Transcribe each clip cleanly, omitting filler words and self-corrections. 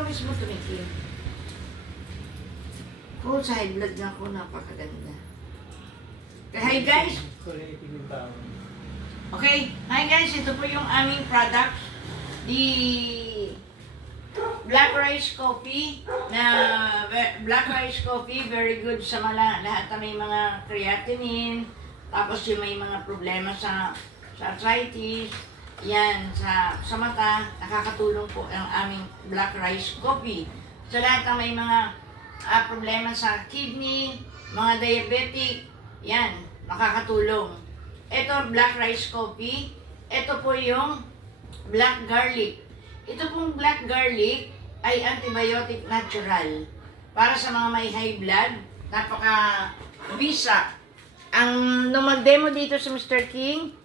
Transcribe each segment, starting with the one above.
ikaw mismo tumikim. Oh, sa high blood na ako, napakaganda. Okay, hi guys! Okay, hi guys, ito po yung aming product. The Black Rice Coffee Black Rice Coffee, very good sa lahat na may mga creatinine, tapos yung may mga problema sa arthritis, yan, sa mata, nakakatulong po ang aming Black Rice Coffee. Sa lahat na may mga problema sa kidney, mga diabetic, yan, nakakatulong. Ito, Black Rice Coffee. Ito po yung Black Garlic. Ito pong Black Garlic ay antibiotic natural. Para sa mga may high blood, napaka-bisa. Nung mag-demo dito si Mr. King,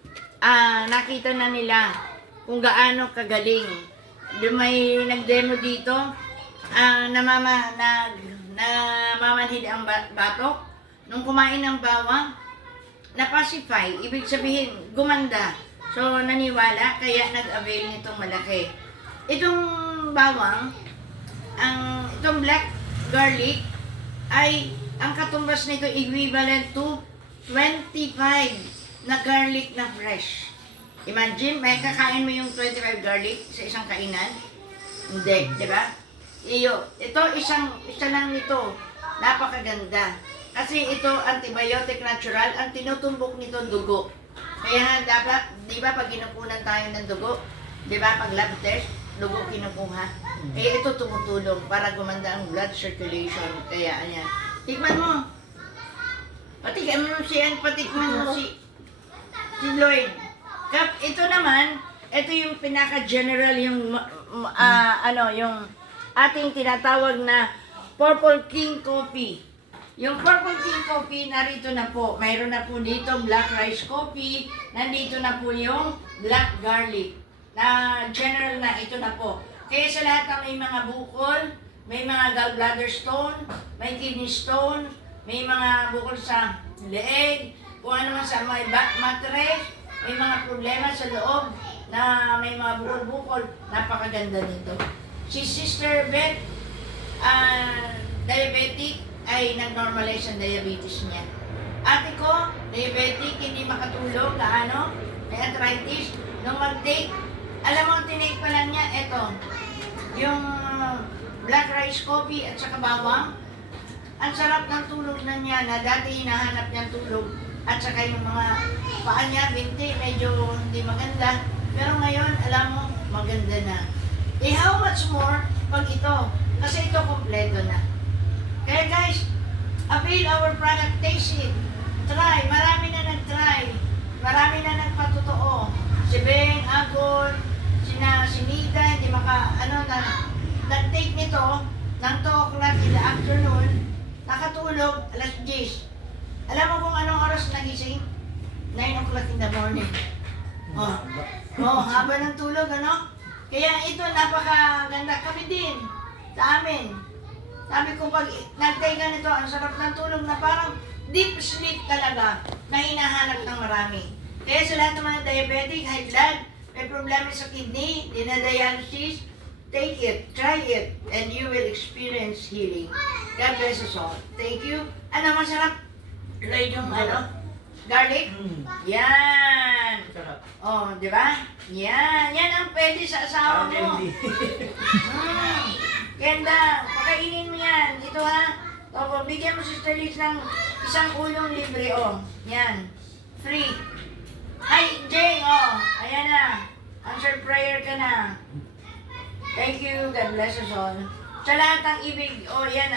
nakita na nila kung gaano kagaling. May nag-demo dito, namamanhid ang batok. Nung kumain ng bawang, na-pacify, ibig sabihin, gumanda. So, naniwala, kaya nag-avail nitong malaki. Itong bawang, itong black garlic, ay, ang katumbas nito equivalent to 25 na garlic na fresh. Imagine, may kakain mo yung 25 garlic sa isang kainan? Hindi, di ba? Ito, isa lang nito. Napakaganda. Kasi ito, antibiotic natural, ang tinutumbok nito dugo. Kaya dapat, di ba, pag kinukunan tayo ng dugo, di ba, pag lab test, dugo kinukuha. Eh, ito tumutulong para gumanda ang blood circulation. Kaya, ayan. Tikman mo. Patikman mo si Lloyd. Ito naman, ito yung pinaka-general, yung, yung ating tinatawag na Purple King Coffee. Yung Purple King Coffee, narito na po. Mayroon na po dito Black Rice Coffee. Nandito na po yung Black Garlic. Na general na, ito na po. Kaya sa lahat ng may mga bukol, may mga gallbladder stone, may kidney stone, may mga bukol sa leeg, kung ano man sa may mattress, may mga problema sa loob na may mga bukol-bukol, napakaganda nito. Si Sister Beth, diabetic, ay nag-normalize ang diabetes niya. Ate ko, diabetic, hindi makatulog, may arthritis. Nung mag-take, alam mo, tinake pa lang niya, eto, yung black rice coffee at saka bawang. Ang sarap ng tulog na niya, na dati hinahanap niyang tulog. At saka yung mga paa niya, binti, medyo hindi maganda. Pero ngayon, alam mo, maganda na. Eh, how much more pag ito? Kasi ito kompleto na. Kaya guys, avail our product, taste it. Try, marami na nag-try. Marami na nagpatotoo. Si Ben, Agon, si Nita, hindi nag-take nito ng 2 o'clock in the afternoon, nakatulog, alas 10. Alam mo kung anong oras nagising? 9 o'clock in the morning. Haba ng tulog, Kaya ito, napakaganda. Kami din, sa amin. Sabi ko, pag nag-take ka nito, ang sarap ng tulog na parang deep sleep talaga na hinahanap ng marami. Kaya sa lahat ng mga diabetic, high blood, may problema sa kidney, dinadialysis, take it, try it, and you will experience healing. God bless us all. Thank you. Masarap? Lloyd yung garlic? Yan! Oh, di ba? Yan ang pwede sa asawa mo. Ganda, pakainin mo yan. Ito bigyan mo si Liz ng isang ulong libre, Yan. Free. Hi, Jay, ayan na. Answer prayer ka na. Thank you, God bless us all. Sa lahat ng ibig, yan